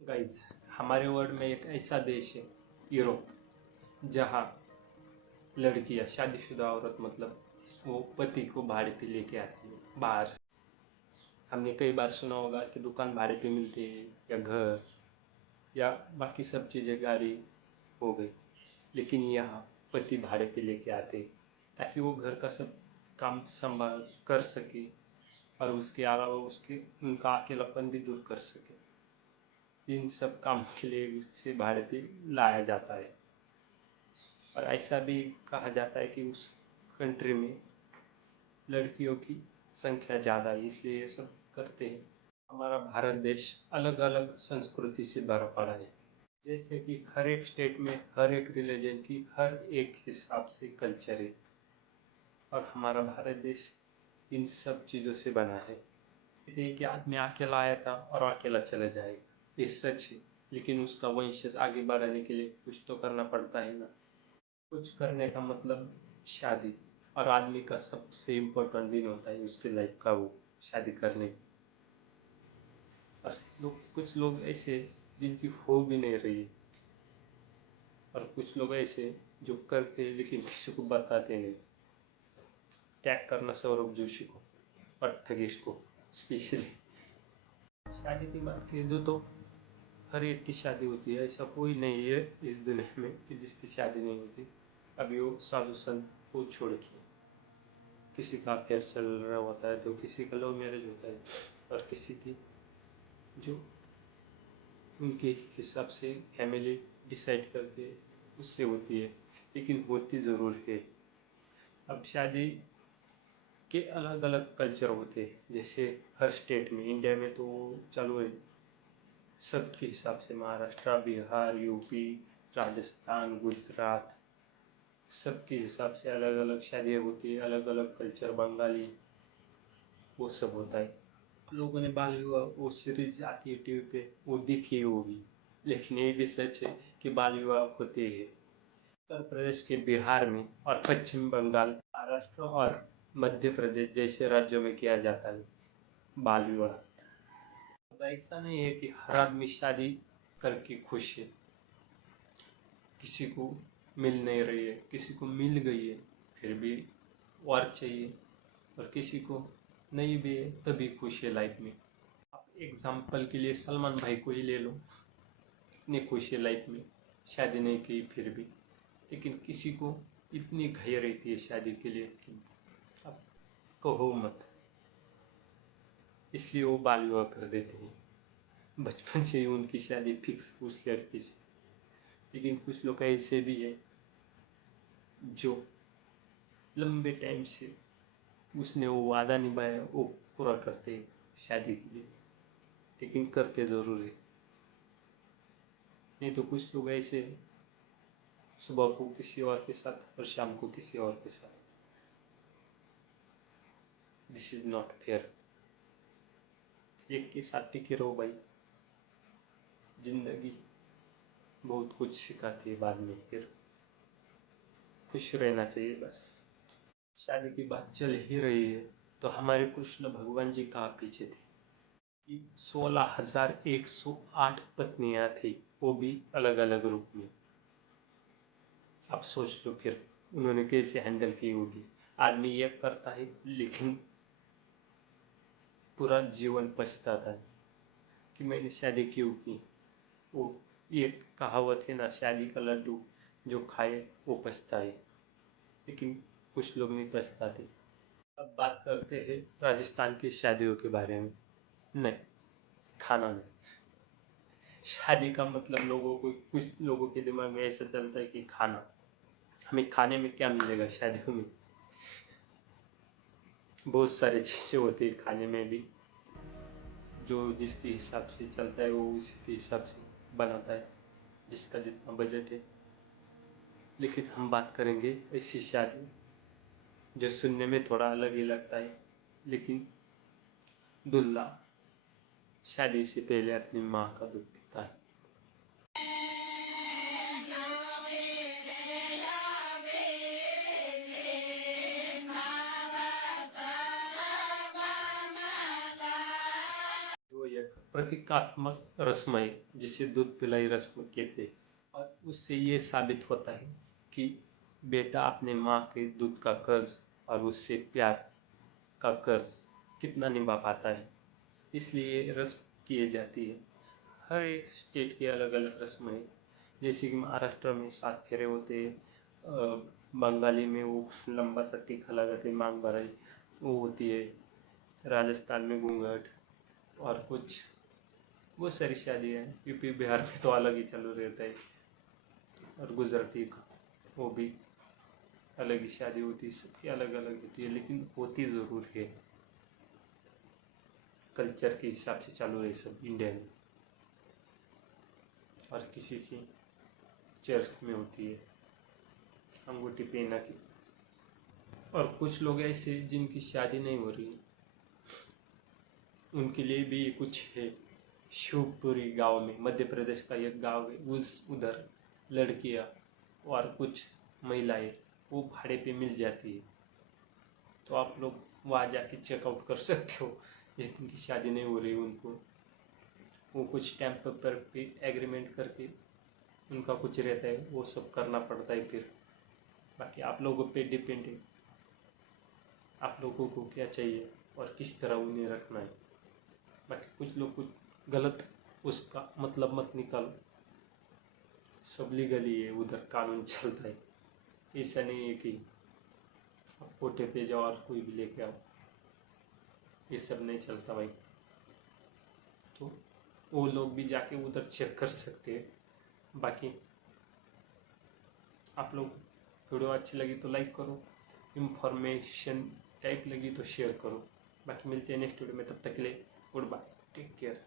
Guys, हमारे world में एक ऐसा देश है यूरोप, जहाँ लड़कियां शादीशुदा औरत मतलब वो पति को भाड़े पे लेके आती है बाहर से। हमने कई बार सुना होगा कि दुकान भाड़े पे मिलती है या घर या बाकी सब चीज़ें, गाड़ी हो गई, लेकिन यहाँ पति भाड़े पे लेके आते हैं ताकि वो घर का सब काम संभाल कर सके और उसके अलावा उसके उनका अकेलापन भी दूर कर सके। इन सब काम के लिए उसे भाड़े पे लाया जाता है। और ऐसा भी कहा जाता है कि उस कंट्री में लड़कियों की संख्या ज़्यादा है, इसलिए ये सब करते हैं। हमारा भारत देश अलग अलग संस्कृति से भरा पड़ा है, जैसे कि हर एक स्टेट में हर एक रिलीजन की हर एक हिसाब से कल्चर है। और हमारा भारत देश इन सब चीज़ों से बना है। एक आदमी अकेला आया था और अकेला चला जाएगा, ये सच है, लेकिन उसका वंश आगे बढ़ाने के लिए कुछ तो करना पड़ता है ना। कुछ करने का मतलब शादी, और आदमी का सबसे इम्पोर्टेंट दिन होता है उसकी लाइफ का वो शादी करने। और कुछ लोग ऐसे जिनकी हो भी नहीं रही, और कुछ लोग ऐसे जो करते लेकिन किसी को बताते नहीं। टैग करना सौरभ जोशी को और ठगेश को स्पेशली। शादी की बात की तो हर एक की शादी होती है, ऐसा कोई नहीं है इस दुनिया में कि जिसकी शादी नहीं होती। अभी वो साधु संत को छोड़ के किसी का अफेयर चल रहा होता है, तो किसी का लव मैरिज होता है, और किसी की जो उनके हिसाब से फैमिली डिसाइड करते है उससे होती है, लेकिन होती ज़रूर है। अब शादी के अलग अलग कल्चर होते हैं, जैसे हर स्टेट में, इंडिया में तो चालू है सबके हिसाब से, महाराष्ट्र, बिहार, यूपी, राजस्थान, गुजरात, सबके हिसाब से अलग अलग शादियाँ होती है, अलग अलग कल्चर, बंगाली, वो सब होता है। लोगों ने बाल विवाह वो सीरीज आती है टीवी पे, वो देखी होगी, लेकिन ये भी सच है कि बाल विवाह होते हैं उत्तर प्रदेश के बिहार में और पश्चिम बंगाल, महाराष्ट्र और मध्य प्रदेश जैसे राज्यों में किया जाता है बाल विवाह। तो ऐसा नहीं है कि हर आदमी शादी करके खुश है। किसी को मिल नहीं रही है, किसी को मिल गई है फिर भी और चाहिए, और किसी को नहीं भी है तभी खुश है लाइफ में। आप एग्जाम्पल के लिए सलमान भाई को ही ले लो, इतनी खुश है लाइफ में, शादी नहीं की फिर भी, लेकिन किसी को इतनी घाई रहती है शादी के लिए कि अब कहो मत, इसलिए वो बाल विवाह कर देते हैं। बचपन से ही उनकी शादी फिक्स उस लड़की से। लेकिन कुछ लोग ऐसे भी है जो लंबे टाइम से उसने वो वादा निभाया वो पूरा करते हैं शादी के लिए, लेकिन करते ज़रूर है। नहीं तो कुछ लोग ऐसे सुबह को किसी और के साथ और शाम को किसी और के साथ। This is not fair. एक के साथ टिके रहो भाई, जिंदगी बहुत कुछ सिखाती है बाद में, फिर खुश रहना चाहिए बस। शादी की बात चल ही रही है तो हमारे कृष्ण भगवान जी कहाँ पीछे थे। 16,108 पत्नियां थी, वो भी अलग अलग रूप में। अब सोच लो फिर उन्होंने कैसे हैंडल की होगी। आदमी ये करता है लेकिन पूरा जीवन पछताता है कि मैंने शादी क्यों की। वो ये कहावत है ना, शादी का लड्डू जो खाए वो पछताए, लेकिन कुछ लोग नहीं पछताते। अब बात करते हैं राजस्थान की शादियों के बारे में। नहीं, खाना नहीं। शादी का मतलब लोगों को, कुछ लोगों के दिमाग में ऐसा चलता है कि खाना, हमें खाने में क्या मिलेगा शादियों में। बहुत सारी चीज़ें होती है खाने में भी, जो जिसके हिसाब से चलता है वो उसी के हिसाब से बनाता है, जिसका जितना बजट है। लेकिन हम बात करेंगे ऐसी शादी जो सुनने में थोड़ा अलग ही लगता है, लेकिन दूल्हा शादी से पहले अपनी माँ का दूध पीता है। जो एक प्रतीकात्मक रस्म है जिसे दूध पिलाई रस्म कहते हैं। और उससे ये साबित होता है कि बेटा अपने माँ के दूध का कर्ज और उससे प्यार का कर्ज कितना निभा पाता है, इसलिए ये रस्म की जाती है। हर एक स्टेट की अलग अलग रस्म है। जैसे कि महाराष्ट्र में 7 फेरे होते हैं, बंगाली में वो लंबा सा टीका लगाते मांग भराई वो होती है, राजस्थान में घूंघट और कुछ बहुत सारी शादियाँ हैं। यूपी बिहार में तो अलग ही चालू रहता है, और गुजराती का वो भी अलग ही शादी होती है। सबकी अलग अलग होती है, लेकिन होती ज़रूर है। कल्चर के हिसाब से चालू है सब इंडियन। और किसी की चर्च में होती है अंगूठी पहना की। और कुछ लोग ऐसे जिनकी शादी नहीं हो रही, उनके लिए भी कुछ है। शिवपुरी गांव में, मध्य प्रदेश का एक गांव है, उधर लड़कियां और कुछ महिलाएं वो भाड़े पे मिल जाती है। तो आप लोग वहाँ जाके चेकआउट कर सकते हो। जिनकी शादी नहीं हो रही उनको वो कुछ टाइम पर पे एग्रीमेंट करके उनका कुछ रहता है, वो सब करना पड़ता है। फिर बाकी आप लोगों पे डिपेंड है, आप लोगों को क्या चाहिए और किस तरह उन्हें रखना है। बाकी कुछ लोग कुछ गलत उसका मतलब मत निकालो, सब लीगली है, उधर कानून चलता है। ऐसा नहीं है कि आप कोटे पे जाओ और कोई भी लेके आओ, ये सब नहीं चलता भाई। तो वो लोग भी जाके उधर चेक कर सकते हैं। बाकी आप लोग वीडियो अच्छी लगी तो लाइक करो, इंफॉर्मेशन टाइप लगी तो शेयर करो। बाकी मिलते हैं नेक्स्ट वीडियो में, तब तक के लिए गुड बाय, टेक केयर।